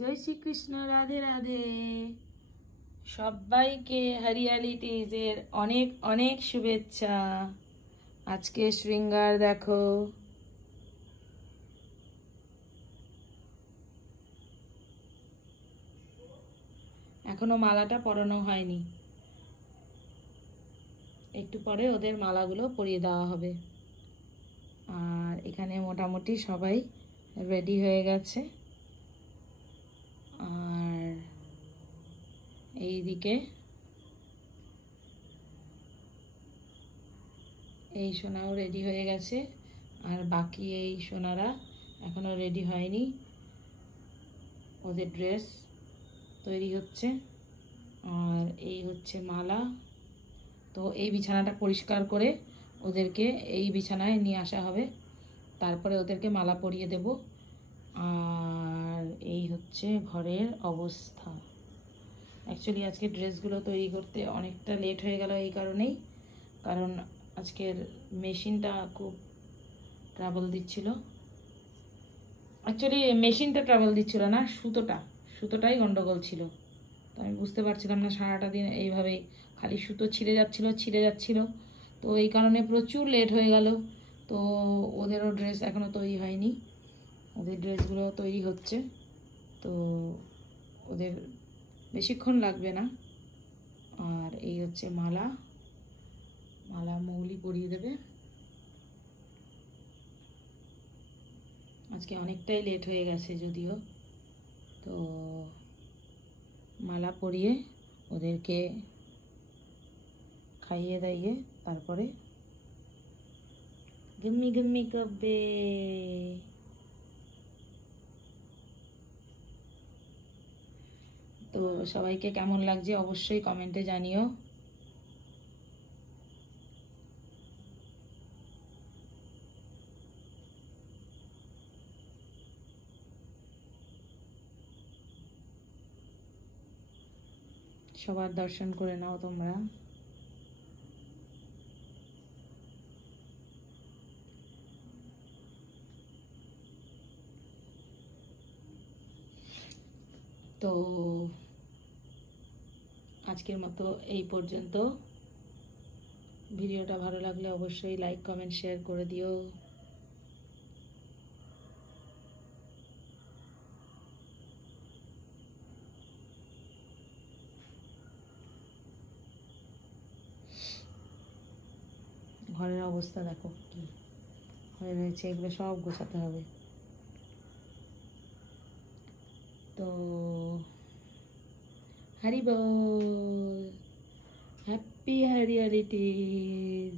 জয় শ্রীকৃষ্ণ, রাধে রাধে। সবাইকে হরিয়ালি টিজের অনেক অনেক শুভেচ্ছা। আজকে শৃঙ্গার দেখো, এখনো মালাটা পরানো হয়নি, একটু পরে ওদের মালাগুলো পরিয়ে দেওয়া হবে। আর এখানে মোটামুটি সবাই রেডি হয়ে গেছে। আর এইদিকে এই সোনাও রেডি হয়ে গেছে, আর বাকি এই সোনারা এখনো রেডি হয়নি, ওদের ড্রেস তৈরি হচ্ছে। আর এই হচ্ছে মালা। তো এই বিছানাটা পরিষ্কার করে ওদেরকে এই বিছানায় নিয়ে আসা হবে, তারপরে ওদেরকে মালা পরিয়ে দেব। আর এই হচ্ছে ঘরের অবস্থা। অ্যাকচুয়ালি আজকে ড্রেসগুলো তৈরি করতে অনেকটা লেট হয়ে গেল এই কারণেই, কারণ আজকের মেশিনটা খুব ট্রাবল দিচ্ছিল। অ্যাকচুয়ালি মেশিনটা ট্রাবল দিচ্ছিল না, সুতোটাই গন্ডগোল ছিল। তো আমি বুঝতে পারছিলাম না, সারাটা দিন এইভাবেই খালি সুতো ছিঁড়ে যাচ্ছিল। তো এই কারণে প্রচুর লেট হয়ে গেল। তো ওদেরও ড্রেস এখনও তৈরি হয়নি, ওদের ড্রেসগুলো তৈরি হচ্ছে। তো ওদের বেশিক্ষণ লাগবে না। আর এই হচ্ছে মালা মৌলি পরিয়ে দেবে। আজকে অনেকটাই লেট হয়ে গেছে যদিও। তো মালা পরিয়ে ওদেরকে খাইয়ে দাইয়ে তারপরে গম্মি গম্মি করবে। তো সবাইকে কেমন লাগছে অবশ্যই কমেন্টে জানিও। সবার দর্শন করে নাও তোমরা। তো আজকের মতো এই পর্যন্ত। ভিডিওটা ভালো লাগলে অবশ্যই লাইক কমেন্ট শেয়ার করে দিও। ঘরের অবস্থা দেখো কি হয়ে রয়েছে, এগুলো সব গোছাতে হবে। তো হরি বল, হ্যাপি হরিয়ালিটিজ।